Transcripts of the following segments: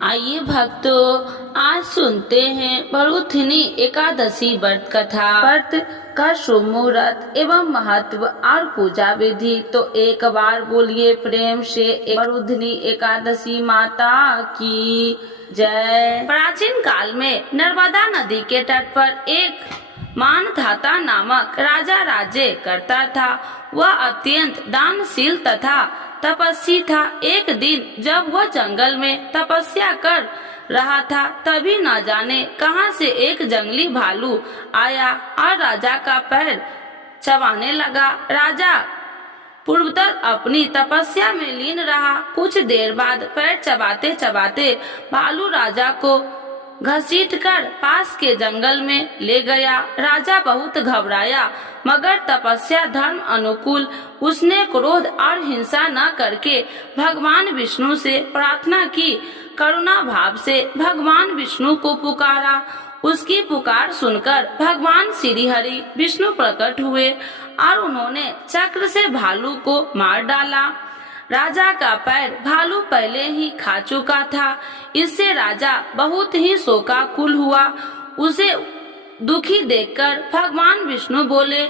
आइए भक्तों, आज सुनते हैं भड़ूथिनी एकादशी व्रत कथा। व्रत का शुभ मुहूर्त एवं महत्व और पूजा विधि। तो एक बार बोलिए प्रेम से भड़ूथिनी एकादशी माता की जय। प्राचीन काल में नर्मदा नदी के तट पर एक मानधाता नामक राजा राज्य करता था। वह अत्यंत दानशील तथा तपस्वी था। एक दिन जब वह जंगल में तपस्या कर रहा था, तभी न जाने कहां से एक जंगली भालू आया और राजा का पैर चबाने लगा। राजा पूर्वतर अपनी तपस्या में लीन रहा। कुछ देर बाद पैर चबाते चबाते भालू राजा को घसीटकर पास के जंगल में ले गया। राजा बहुत घबराया, मगर तपस्या धर्म अनुकूल। उसने क्रोध और हिंसा न करके भगवान विष्णु से प्रार्थना की। करुणा भाव से भगवान विष्णु को पुकारा। उसकी पुकार सुनकर भगवान श्री हरि विष्णु प्रकट हुए और उन्होंने चक्र से भालू को मार डाला। राजा का पैर भालू पहले ही खा चुका था। इससे राजा बहुत ही शोकाकुल हुआ। उसे दुखी देखकर भगवान विष्णु बोले,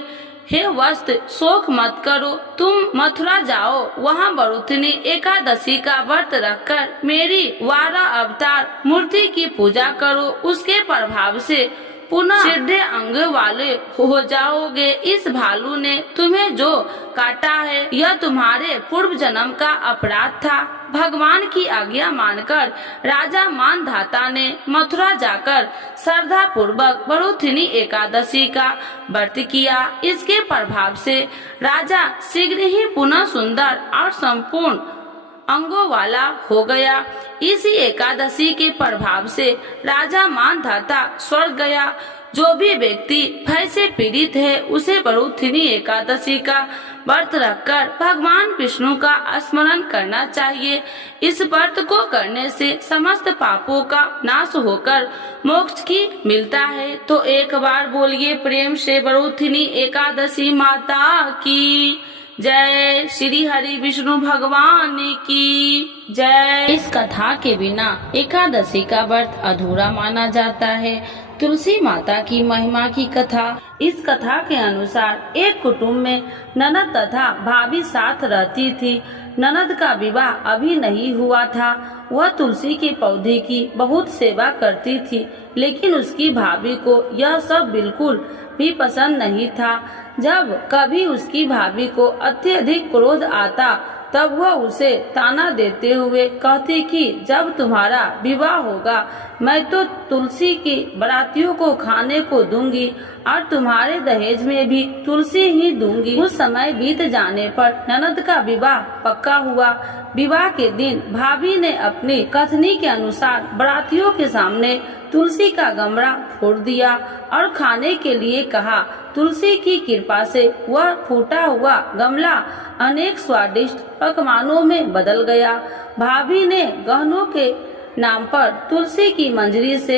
हे वत्स, शोक मत करो, तुम मथुरा जाओ। वहाँ भड़ूथिनी एकादशी का व्रत रखकर मेरी 12 अवतार मूर्ति की पूजा करो। उसके प्रभाव से पुनः सीधे अंग वाले हो जाओगे। इस भालू ने तुम्हें जो काटा है, यह तुम्हारे पूर्व जन्म का अपराध था। भगवान की आज्ञा मानकर राजा मानधाता ने मथुरा जाकर श्रद्धा पूर्वक भड़ूथिनी एकादशी का व्रत किया। इसके प्रभाव से राजा शीघ्र ही पुनः सुंदर और संपूर्ण अंगों वाला हो गया। इसी एकादशी के प्रभाव से राजा मानधाता स्वर्ग गया। जो भी व्यक्ति भय से पीड़ित है, उसे भड़ूथिनी एकादशी का व्रत रखकर भगवान विष्णु का स्मरण करना चाहिए। इस व्रत को करने से समस्त पापों का नाश होकर मोक्ष की मिलता है। तो एक बार बोलिए प्रेम से भड़ूथिनी एकादशी माता की जय। श्री हरि विष्णु भगवान की जय। इस कथा के बिना एकादशी का व्रत अधूरा माना जाता है। तुलसी माता की महिमा की कथा। इस कथा के अनुसार एक कुटुंब में ननद तथा भाभी साथ रहती थी। ननद का विवाह अभी नहीं हुआ था। वह तुलसी के पौधे की बहुत सेवा करती थी, लेकिन उसकी भाभी को यह सब बिल्कुल भी पसंद नहीं था। जब कभी उसकी भाभी को अत्यधिक क्रोध आता, तब वह उसे ताना देते हुए कहती कि जब तुम्हारा विवाह होगा, मैं तो तुलसी की बारातियों को खाने को दूंगी और तुम्हारे दहेज में भी तुलसी ही दूंगी। कुछ समय बीत जाने पर ननद का विवाह पक्का हुआ। विवाह के दिन भाभी ने अपनी कथनी के अनुसार बारातियों के सामने तुलसी का गमला फोड़ दिया और खाने के लिए कहा। तुलसी की कृपा से वह फूटा हुआ गमला अनेक स्वादिष्ट पकवानों में बदल गया। भाभी ने गहनों के नाम पर तुलसी की मंजरी से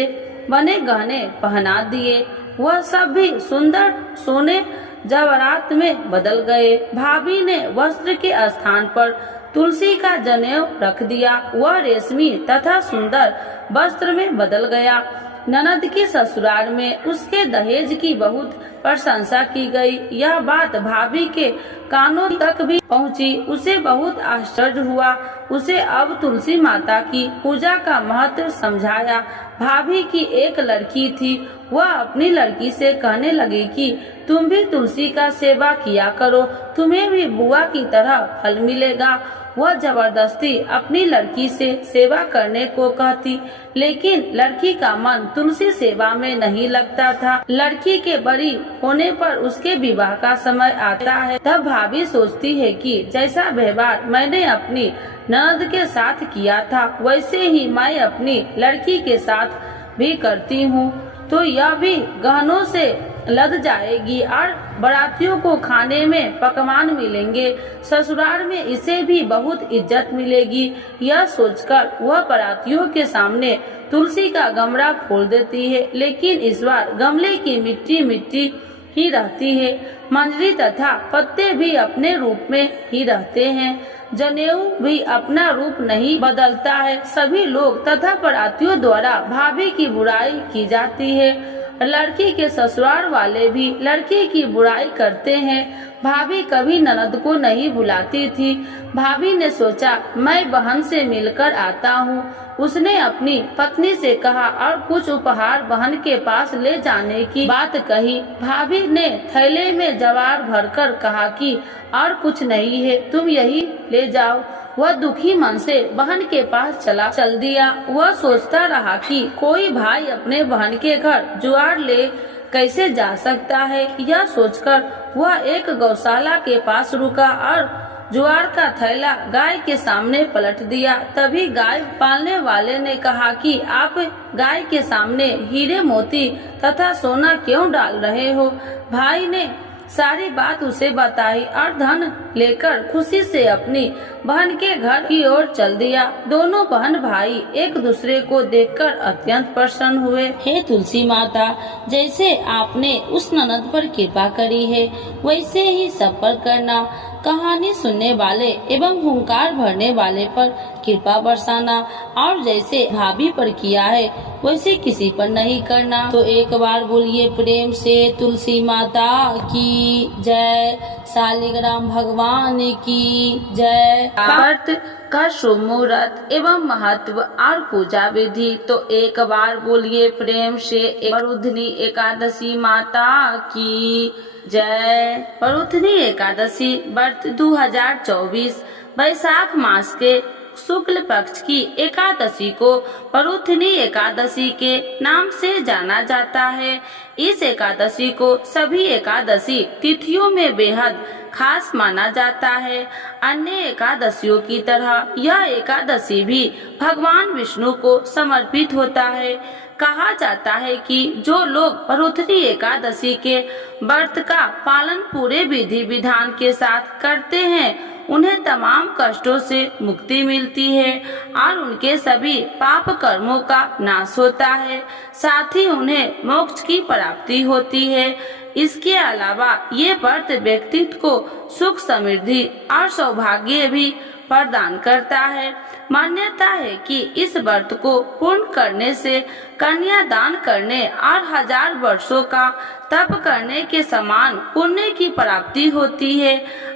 बने गहने पहना दिए। वह सब भी सुंदर सोने जवाहरात में बदल गए। भाभी ने वस्त्र के स्थान पर तुलसी का जनेऊ रख दिया। वह रेशमी तथा सुंदर वस्त्र में बदल गया। ननद के ससुराल में उसके दहेज की बहुत प्रशंसा की गई। यह बात भाभी के कानों तक भी पहुंची। उसे बहुत आश्चर्य हुआ। उसे अब तुलसी माता की पूजा का महत्व समझाया। भाभी की एक लड़की थी। वह अपनी लड़की से कहने लगी कि तुम भी तुलसी का सेवा किया करो, तुम्हें भी बुआ की तरह फल मिलेगा। वह जबरदस्ती अपनी लड़की से सेवा करने को कहती, लेकिन लड़की का मन तुलसी सेवा में नहीं लगता था। लड़की के बड़ी होने पर उसके विवाह का समय आता है। तब भाभी सोचती है कि जैसा व्यवहार मैंने अपनी ननद के साथ किया था, वैसे ही मैं अपनी लड़की के साथ भी करती हूँ, तो यह भी गहनों से लद जाएगी और बारातियों को खाने में पकवान मिलेंगे। ससुराल में इसे भी बहुत इज्जत मिलेगी। यह सोचकर वह बारातियों के सामने तुलसी का गमला फोड़ देती है, लेकिन इस बार गमले की मिट्टी मिट्टी ही रहती है। मंजरी तथा पत्ते भी अपने रूप में ही रहते हैं। जनेऊ भी अपना रूप नहीं बदलता है। सभी लोग तथा परातियों द्वारा भाभी की बुराई की जाती है। लड़की के ससुराल वाले भी लड़की की बुराई करते हैं। भाभी कभी ननद को नहीं बुलाती थी। भाभी ने सोचा मैं बहन से मिलकर आता हूँ। उसने अपनी पत्नी से कहा और कुछ उपहार बहन के पास ले जाने की बात कही। भाभी ने थैले में जवार भरकर कहा कि और कुछ नहीं है, तुम यही ले जाओ। वह दुखी मन से बहन के पास चल दिया। वह सोचता रहा कि कोई भाई अपने बहन के घर जुआर ले कैसे जा सकता है। यह सोचकर वह एक गौशाला के पास रुका और जुआर का थैला गाय के सामने पलट दिया। तभी गाय पालने वाले ने कहा कि आप गाय के सामने हीरे मोती तथा सोना क्यों डाल रहे हो। भाई ने सारी बात उसे बताई और धन लेकर खुशी से अपनी बहन के घर की ओर चल दिया। दोनों बहन भाई एक दूसरे को देखकर अत्यंत प्रसन्न हुए। हे तुलसी माता, जैसे आपने उस ननद पर कृपा करी है वैसे ही सब पर करना। कहानी सुनने वाले एवं हुंकार भरने वाले पर कृपा बरसाना और जैसे भाभी पर किया है वैसे किसी पर नहीं करना। तो एक बार बोलिए प्रेम से तुलसी माता की जय, शालिग्राम भगवान की जय। व्रत का शुभ मुहूर्त एवं महत्व और पूजा विधि। तो एक बार बोलिए प्रेम से वरुधनी एकादशी माता की जय। वरुधनी एकादशी व्रत 2024 वैशाख मास के शुक्ल पक्ष की एकादशी को वरुधनी एकादशी के नाम से जाना जाता है। इस एकादशी को सभी एकादशी तिथियों में बेहद खास माना जाता है। अन्य एकादशियों की तरह यह एकादशी भी भगवान विष्णु को समर्पित होता है। कहा जाता है कि जो लोग वरुधनी एकादशी के व्रत का पालन पूरे विधि विधान के साथ करते हैं उन्हें तमाम कष्टों से मुक्ति मिलती है और उनके सभी पाप कर्मों का नाश होता है। साथ ही उन्हें मोक्ष की प्राप्ति होती है। इसके अलावा ये व्रत व्यक्तित्व को सुख समृद्धि और सौभाग्य भी प्रदान करता है। मान्यता है कि इस व्रत को पूर्ण करने से कन्या दान करने और 1000 वर्षों का तप करने के समान पुण्य की प्राप्ति होती है।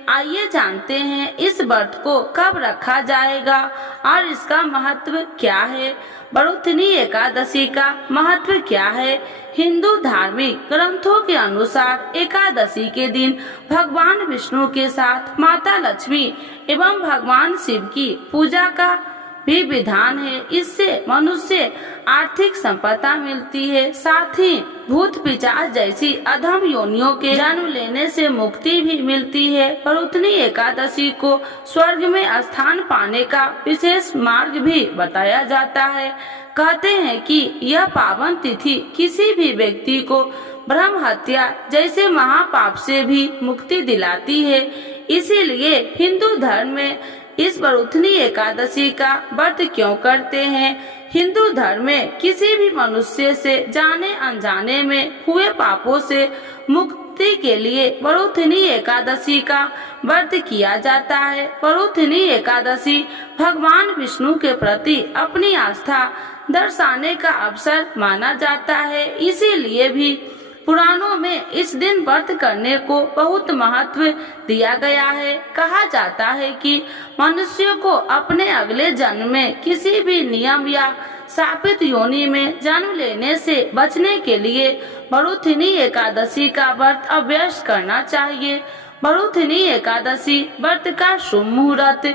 आइए जानते हैं इस व्रत को कब रखा जाएगा और इसका महत्व क्या है। वरुधनी एकादशी का महत्व क्या है। हिंदू धार्मिक ग्रंथों के अनुसार एकादशी के दिन भगवान विष्णु के साथ माता लक्ष्मी एवं भगवान शिव की पूजा का भी विधान है। इससे मनुष्य आर्थिक संपदा मिलती है। साथ ही भूत पिशाच जैसी अधम योनियों के जन्म लेने से मुक्ति भी मिलती है। वरुधनी एकादशी को स्वर्ग में स्थान पाने का विशेष मार्ग भी बताया जाता है। कहते हैं कि यह पावन तिथि किसी भी व्यक्ति को ब्रह्म हत्या जैसे महापाप से भी मुक्ति दिलाती है। इसीलिए हिंदू धर्म में इस वरुधनी एकादशी का व्रत क्यों करते हैं। हिंदू धर्म में किसी भी मनुष्य से जाने अनजाने में हुए पापों से मुक्ति के लिए वरुधनी एकादशी का व्रत किया जाता है। वरुधनी एकादशी भगवान विष्णु के प्रति अपनी आस्था दर्शाने का अवसर माना जाता है। इसीलिए भी पुराणों में इस दिन व्रत करने को बहुत महत्व दिया गया है। कहा जाता है कि मनुष्य को अपने अगले जन्म में किसी भी नियम या शापित योनि में जन्म लेने से बचने के लिए वरुधनी एकादशी का व्रत अवश्य करना चाहिए। वरुधनी एकादशी व्रत का शुभ मुहूर्त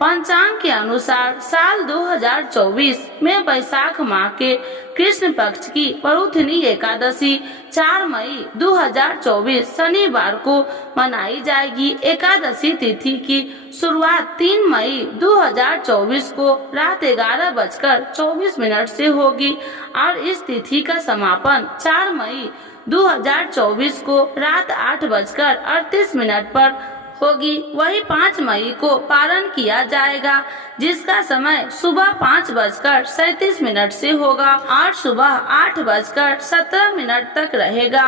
पंचांग के अनुसार साल 2024 में वैशाख माह के कृष्ण पक्ष की वरुधनी एकादशी 4 मई 2024 शनिवार को मनाई जाएगी। एकादशी तिथि की शुरुआत 3 मई 2024 को रात 11:24 से होगी और इस तिथि का समापन 4 मई 2024 को रात 8:38 पर होगी। वही 5 मई को पारण किया जाएगा जिसका समय सुबह 5:37 से होगा और सुबह 8:17 तक रहेगा।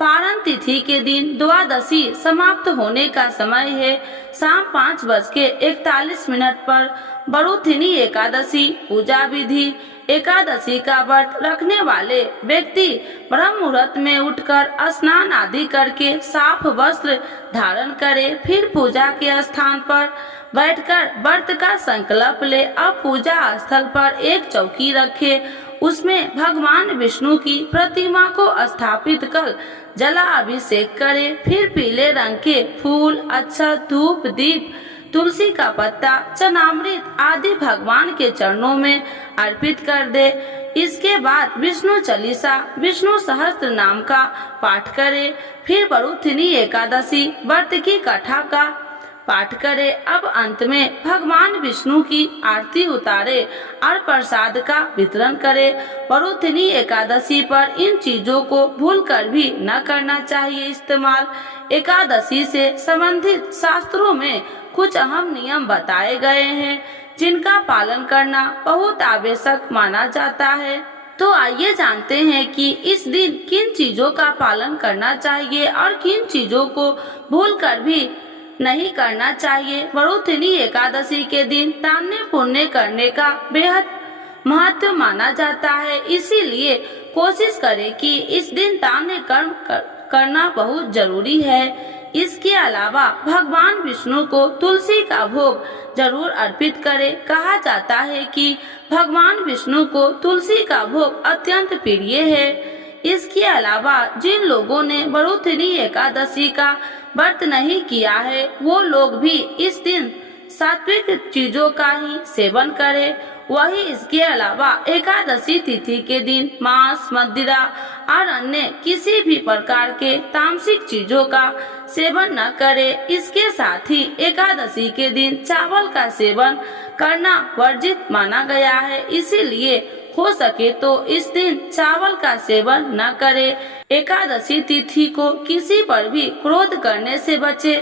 पारण तिथि के दिन द्वादशी समाप्त होने का समय है। शाम 5:41 पर बरुथिनी एकादशी पूजा विधि। एकादशी का व्रत रखने वाले व्यक्ति ब्रह्म मुहूर्त में उठकर स्नान आदि करके साफ वस्त्र धारण करे, फिर पूजा के स्थान पर बैठकर व्रत का संकल्प ले। अब पूजा स्थल पर एक चौकी रखे, उसमें भगवान विष्णु की प्रतिमा को स्थापित कर जलाभिषेक करे, फिर पीले रंग के फूल, अक्षत, धूप, दीप, तुलसी का पत्ता, चरणामृत आदि भगवान के चरणों में अर्पित कर दे। इसके बाद विष्णु चालीसा, विष्णु सहस्त्र नाम का पाठ करे, फिर बरुथिनी एकादशी व्रत की कथा का पाठ करे। अब अंत में भगवान विष्णु की आरती उतारे और प्रसाद का वितरण करे। बरुथिनी एकादशी पर इन चीजों को भूलकर भी न करना चाहिए इस्तेमाल। एकादशी से संबंधित शास्त्रों में कुछ अहम नियम बताए गए हैं, जिनका पालन करना बहुत आवश्यक माना जाता है। तो आइए जानते हैं कि इस दिन किन चीजों का पालन करना चाहिए और किन चीजों को भूलकर भी नहीं करना चाहिए। बरुथिनी एकादशी के दिन दान पुण्य करने का बेहद महत्व माना जाता है, इसीलिए कोशिश करें कि इस दिन दान कर्म करना बहुत जरूरी है। इसके अलावा भगवान विष्णु को तुलसी का भोग जरूर अर्पित करें। कहा जाता है कि भगवान विष्णु को तुलसी का भोग अत्यंत प्रिय है। इसके अलावा जिन लोगों ने बरुथिनी एकादशी का व्रत नहीं किया है, वो लोग भी इस दिन सात्विक चीजों का ही सेवन करें। वही इसके अलावा एकादशी तिथि के दिन मांस, मदिरा और अन्य किसी भी प्रकार के तामसिक चीजों का सेवन न करें। इसके साथ ही एकादशी के दिन चावल का सेवन करना वर्जित माना गया है, इसीलिए हो सके तो इस दिन चावल का सेवन न करें। एकादशी तिथि को किसी पर भी क्रोध करने से बचे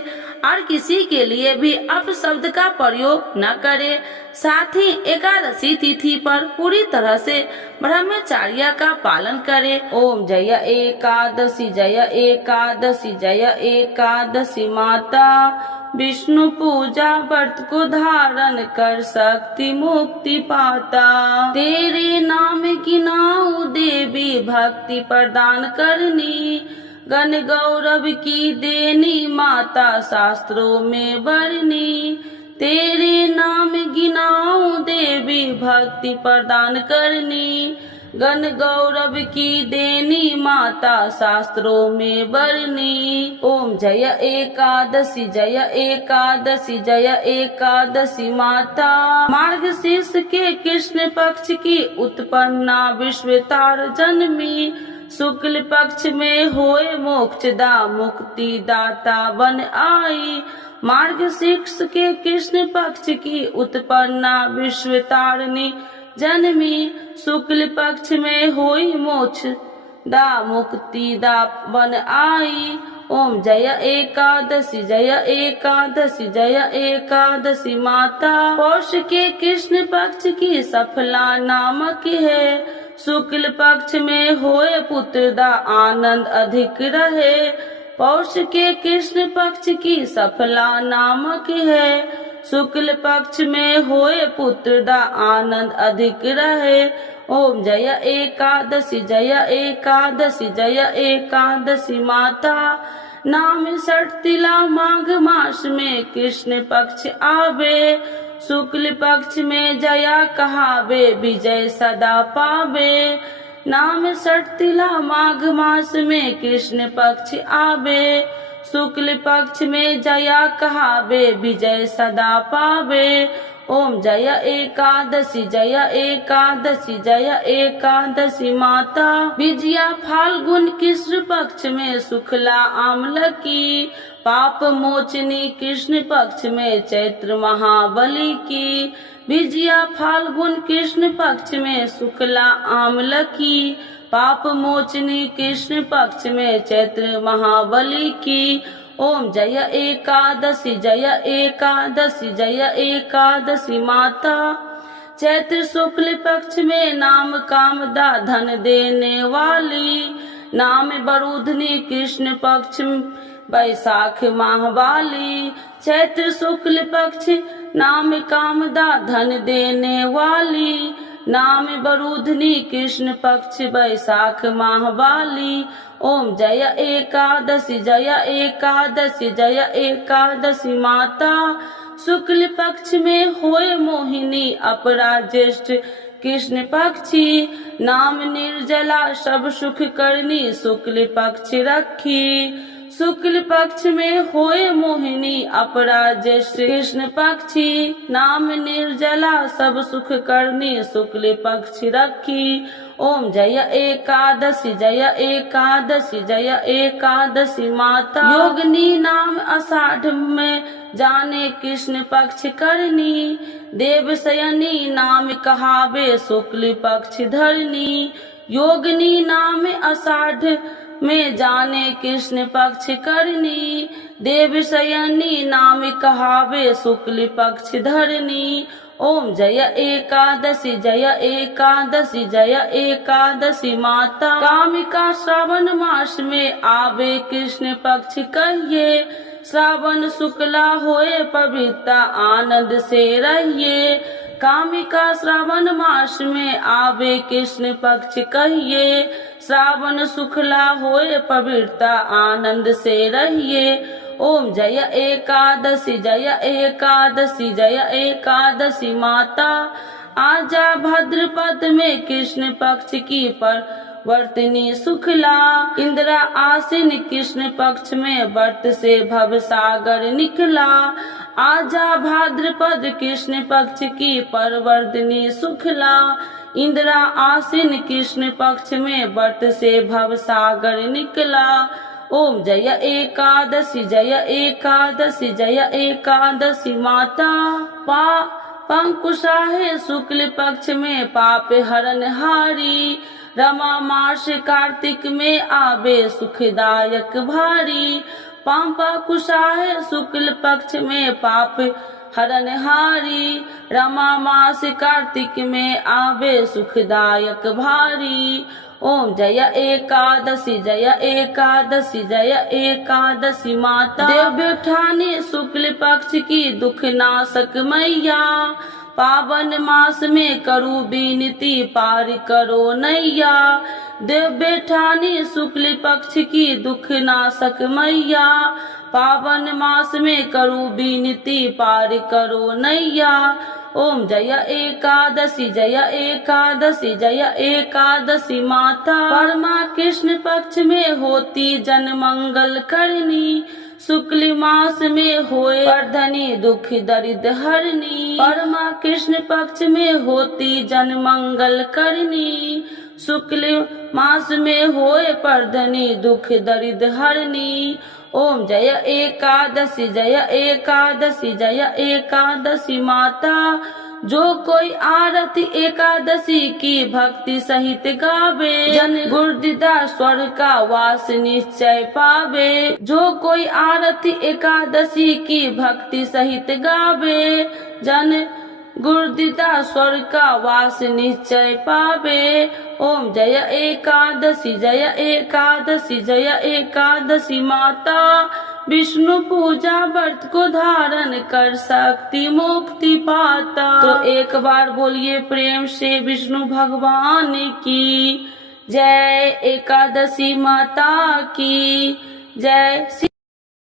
और किसी के लिए भी अपशब्द का प्रयोग न करे। साथ ही एकादशी तिथि पर पूरी तरह से ब्रह्मचर्य का पालन करें। ओम जय एकादशी, जय एकादशी, जय एकादशी माता। विष्णु पूजा व्रत को धारण कर शक्ति मुक्ति पाता। तेरे नाम की नाउ देवी भक्ति प्रदान करनी। गण गौरव की देनी माता शास्त्रों में वर्णी। तेरे नाम गिनाऊं देवी भक्ति प्रदान करनी। गण गौरव की देनी माता शास्त्रों में वर्णी। ओम जय एकादशी, जय एकादशी, जय एकादशी माता। मार्गशीर्ष के कृष्ण पक्ष की उत्पन्ना विश्वतार जन्मी। शुक्ल पक्ष में होए मोक्षदा मुक्ति दाता बन आई। मार्गशीर्ष के कृष्ण पक्ष की उत्पन्ना विश्वतारिणी जन्मी। शुक्ल पक्ष में होई मोक्ष दा मुक्ति दा बन आई। ओम जय एकादशी, जय एकादशी, जय एकादशी माता। पौष के कृष्ण पक्ष की सफला नामक है। शुक्ल पक्ष में होए पुत्र दा आनंद अधिक रहे। पौष के कृष्ण पक्ष की सफला नामक है। शुक्ल पक्ष में होए पुत्र दा आनंद अधिक रहे। ओम जय एकादशी, जय एकादशी, जय एकादशी माता। नाम षटतिला माघ मास में कृष्ण पक्ष आवे। शुक्ल पक्ष में जया कहावे विजय सदा पावे। नाम षटतिला माघ मास में कृष्ण पक्ष आवे। शुक्ल पक्ष में जया कहावे विजय सदा पावे। ओम जय एकादशी, जय एकादशी, जय एकादशी माता। विजया फाल्गुन कृष्ण पक्ष में शुक्ला आमलकी। पाप मोचनी कृष्ण पक्ष में चैत्र महाबली की। विजया फाल्गुन कृष्ण पक्ष में शुक्ला आमलकी। पाप मोचनी कृष्ण पक्ष में चैत्र महाबली की। ओम जय एकादशी, जय एकादशी, जय एकादशी माता। चैत्र शुक्ल पक्ष में नाम कामदा धन देने वाली। नाम बरूधनी कृष्ण पक्ष वैशाख माह वाली। चैत्र शुक्ल पक्ष नाम कामदा धन देने वाली, नाम बरूधनी कृष्ण पक्ष वैशाख माह वाली। ओम जय एकादशी जय एकादशी जय एकादशी माता। शुक्ल पक्ष में होए मोहिनी अपरा ज्येष्ठ कृष्ण पक्षी, नाम निर्जला सब सुख करनी शुक्ल पक्ष रखी। शुक्ल पक्ष में होए मोहिनी अपरा ज्येष्ठ कृष्ण पक्षी, नाम निर्जला सब सुख करनी शुक्ल पक्ष रखी। ओम जय एकादशी जय एकादशी जय एकादशी माता। योगिनी नाम आषाढ़ में जाने कृष्ण पक्ष करनी, देवशयनी नाम कहावे शुक्ल पक्ष धरनी। योगिनी नाम आषाढ़ में जाने कृष्ण पक्ष करनी, देवशयनी नाम कहावे शुक्ल पक्ष धरनी। ओम जय एकादशी जय एकादशी जय एकादशी माता। कामिका श्रावण मास में आवे कृष्ण पक्ष कहिए, श्रावण शुक्ला होए पवित्रता आनंद से रहिए। कामिका श्रावण मास में आवे कृष्ण पक्ष कहिए, श्रावण शुक्ला होए पवित्रता आनंद से रहिए। ओम जय एकादशी जय एकादशी जय एकादशी माता। आजा भाद्रपद में कृष्ण पक्ष की परवर्तिनी शुक्ला, इंदिरा आसीन कृष्ण पक्ष में व्रत से भवसागर निकला। आजा भाद्रपद कृष्ण पक्ष की परवर्तिनी शुक्ला, इंदिरा आसीन कृष्ण पक्ष में व्रत से भवसागर निकला। ओम जय एकादशी जय एकादशी जय एकादशी माता। पंकुशाहे शुक्ल पक्ष में पाप हरण हारी, रमा मास कार्तिक में आवे सुखदायक भारी। पांपा कुशाहे शुक्ल पक्ष में पाप हरण हारी, रमा मास कार्तिक में आवे सुखदायक भारी। ओम जय एकादशी जय एकादशी जय एकादशी माता। देवठानी शुक्ल पक्ष की दुख नाशक मैया, पावन मास में करू विनती पार करो नैया। देवठानी शुक्ल पक्ष की दुख नाशक मैया, पावन मास में करू विनती पार करो नैया। ओम जय एकादशी जय एकादशी जय एकादशी माता। परमा कृष्ण पक्ष में होती जन मंगल करनी, शुक्ल मास में होए वर्धनी दुख दरिद्र हरनी। परमा कृष्ण पक्ष में होती जन मंगल करनी, शुक्ल मास में होए वर्धनी दुख दरिद्र हरनी। ओम जय एकादशी जय एकादशी जय एकादशी माता। जो कोई आरती एकादशी की भक्ति सहित गावे, जन गुरुदिदा स्वर्ग का वास निश्चय पावे। जो कोई आरती एकादशी की भक्ति सहित गावे, जन गुरुदिदा स्वर्ग का वास निश्चय पावे। ओम जय एकादशी जय एकादशी जय एकादशी माता। विष्णु पूजा व्रत को धारण कर शक्ति मुक्ति पाता। तो एक बार बोलिए प्रेम से विष्णु भगवान की जय, एकादशी माता की जय।